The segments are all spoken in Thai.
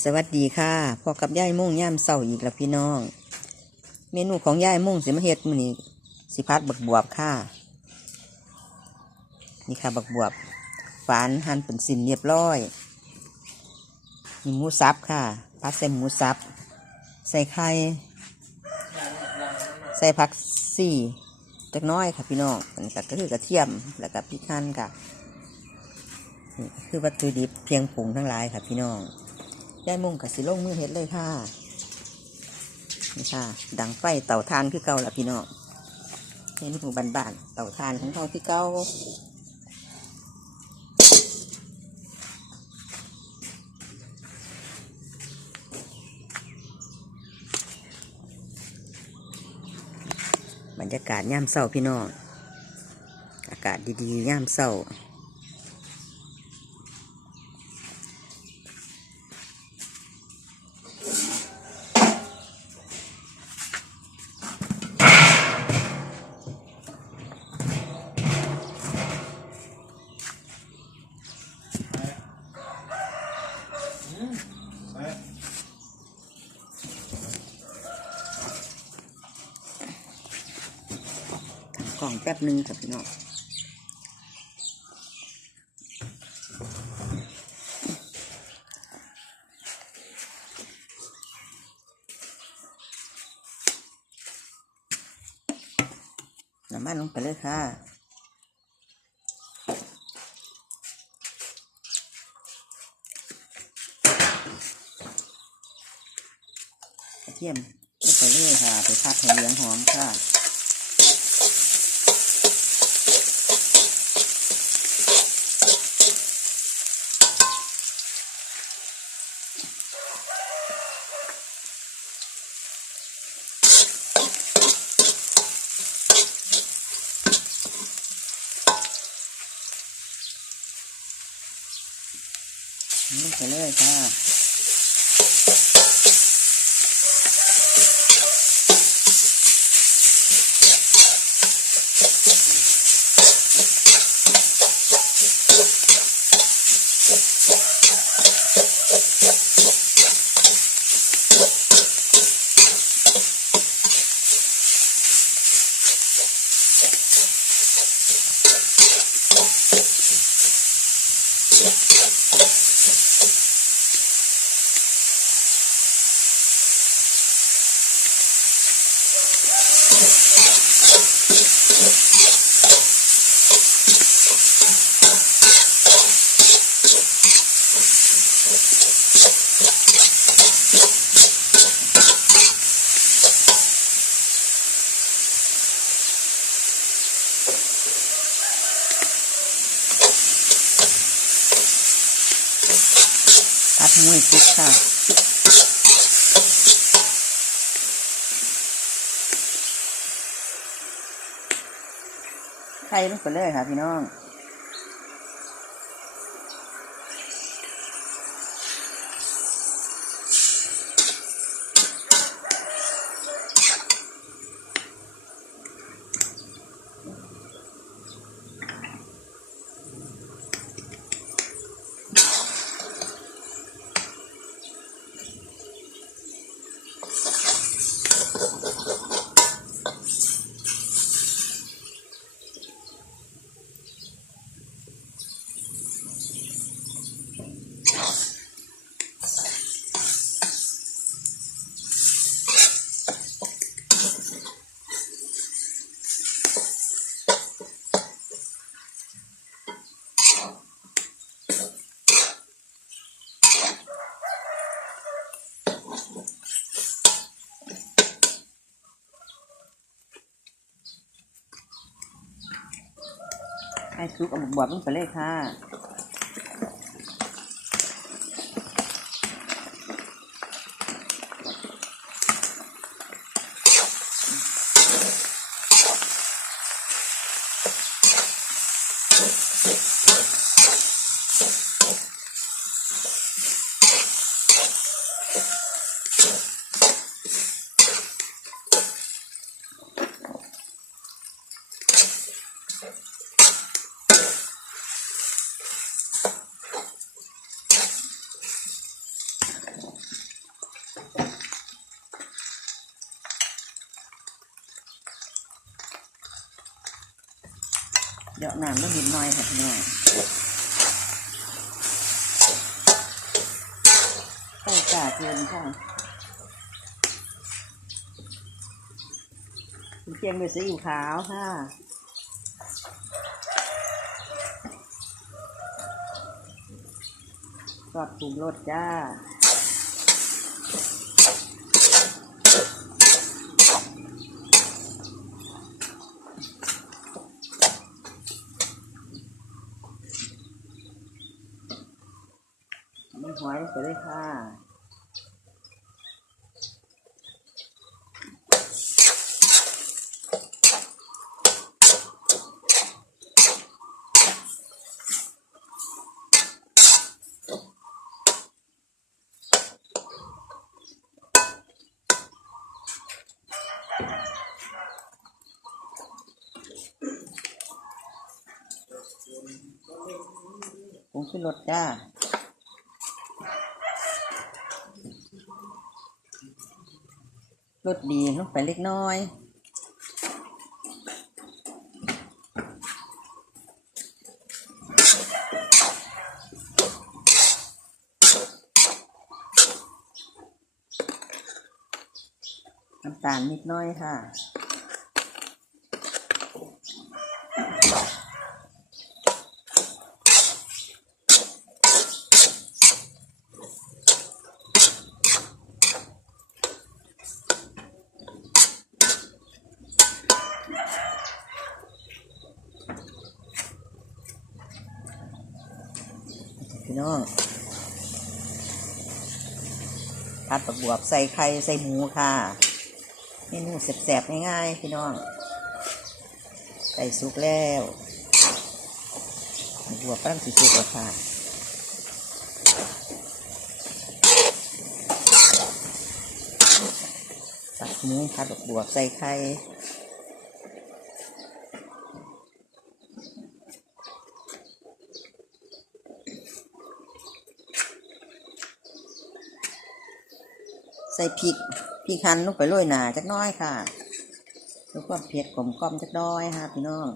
สวัสดีค่ะพอกับย่ายมุ่งย่ามเศร้าอีกแล้วพี่น้อง เมนูของย่ายมุ่งสิมาเฮ็ดมื้อนี้สิพัดบักบวบค่ะ นี่ค่ะบักบวบฝานหั่นเป็นสินเรียบร้อยมีหมูสับค่ะพัดใส่หมูสับ ใส่ไข่ใส่ผักซี่จักน้อยค่ะพี่น้องอันนี้ก็คือกระเทียมแล้วก็พริกหั่นค่ะนี่คือวัตถุดิบเพียงปรุงทั้งหลายค่ะพี่น้อง ยายมุ่งกับสิลงมือเฮ็ดเลยค่ะ นี่ค่ะ ดังไฟเต่าทานคือเก่าละพี่น้องเห็นหูบานๆเต่าทานของเขาคือเก่าบรรยากาศย่ามเศร้าพี่น้อง อากาศดีๆย่ามเศร้า กล่องแป๊บหนึงค่ะพี่น้องน้ำมันลงไปเลยค่ะกระเทียมลงไปเลยค่ะ ไปพัดให้เหลืองหอมค่ะ ลง ไปเลยค่ะ มือซุกค่ะไข่ลงไปเลยค่ะพี่น้อง ให้ซุกเอาบวบลงไปเลยค่ะ ดี๋ยวน้ำต้องนิดหน่อยค่ะพี่น้องใส่กาเกินค่ะเพียงด้วยซีอิ๊วขาวค่ะซอสปรุงรสจ้า หอยไปเลยค่ะผงขึ้นรสจ้า รสดีลงไปเล็กน้อยน้ำตาลนิดน้อยค่ะ พี่ น้องผัดปักบวบใส่ไข่ใส่หมูค่ะเมนูแซ่บๆง่ายๆพี่น้องใส่สุกแล้วบวบกำลังสิสุกแล้วค่ะผัดหมูผัดปักบวบใส่ไข่ ใส่พริกพริกหั่นลงไปโรยหนาจักน้อยค่ะเพื่อความเผ็ดกลมกล่อมจักน้อยค่ะพี่น้อง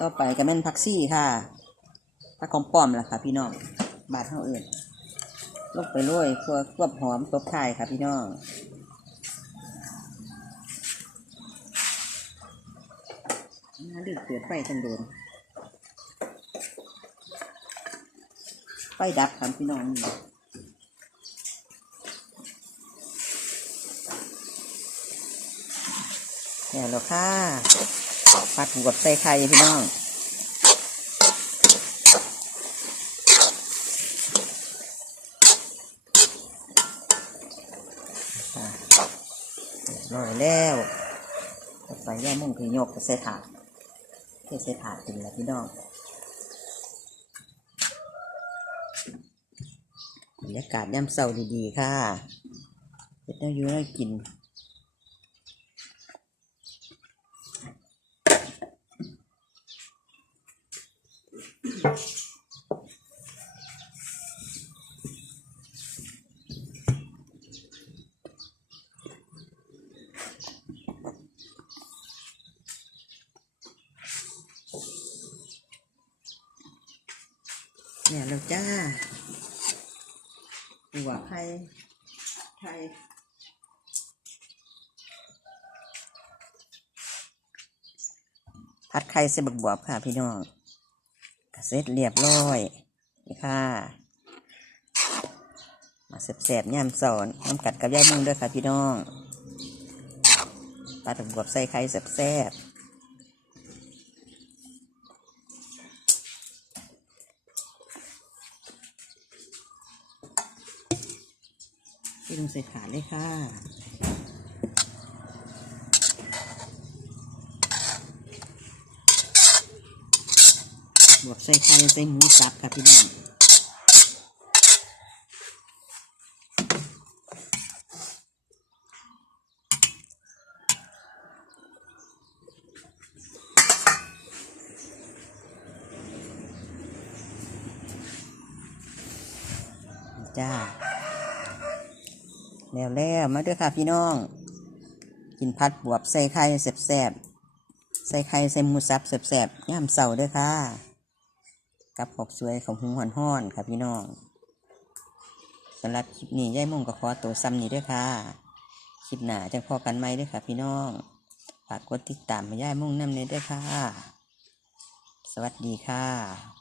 ต่อไปก็แม่นผักซี่ค่ะผักของป้อมล่ะค่ะพี่น้อง บาดเท่าอื่นลงไปโรยเพื่อควบหอมตบไทยค่ะพี่น้อง น่าดื้อเกิดไฟจังโดน ไฟดับครับพี่น้องนี่แล้วค่ะปัดหัวใส่ไข่พี่น้องค่ะเรียบร้อยแล้ว ไปแย่มุ่งคือยกไปใส่ถาด เทใส่ถาดกินแล้วพี่น้องบรรยากาศย่ำเศร้าดีๆค่ะเป็นได้อยู่ได้กิน เนี่ยแล้วจ้าหัวไข่ไข่ผัดไข่ใส่บักบวบค่ะพี่น้องเสร็จเรียบร้อยนี่ค่ะ มาแสบๆย่ำสอนน้ำกัดกับย่ามุงด้วยค่ะพี่น้องปลาบักบวบใส่ไข่แสบๆ ที่ลงใส่ขาเลยค่ะ บวกใส่ไข่ใส่หมูสับค่ะพี่น้องจ้า แล้วแล้วมาด้อค่ะพี่น้อง กินพัดบวบใส่ไข่แซ่บๆใส่ไข่ใส่หมูสับแซ่บๆย่ามเสาด้อค่ะ กับขอบสวยของหุงหอนห้อนค่ะพี่น้องสำหรับคลิปนี้ย่ายมงก็ขอตัวซ้ำนี้ด้วยค่ะ คลิปหน้าจังพอกันไหมด้วยค่ะ พี่น้องฝากกดติดตามมาย่ายมงนำเนยด้วยค่ะ สวัสดีค่ะ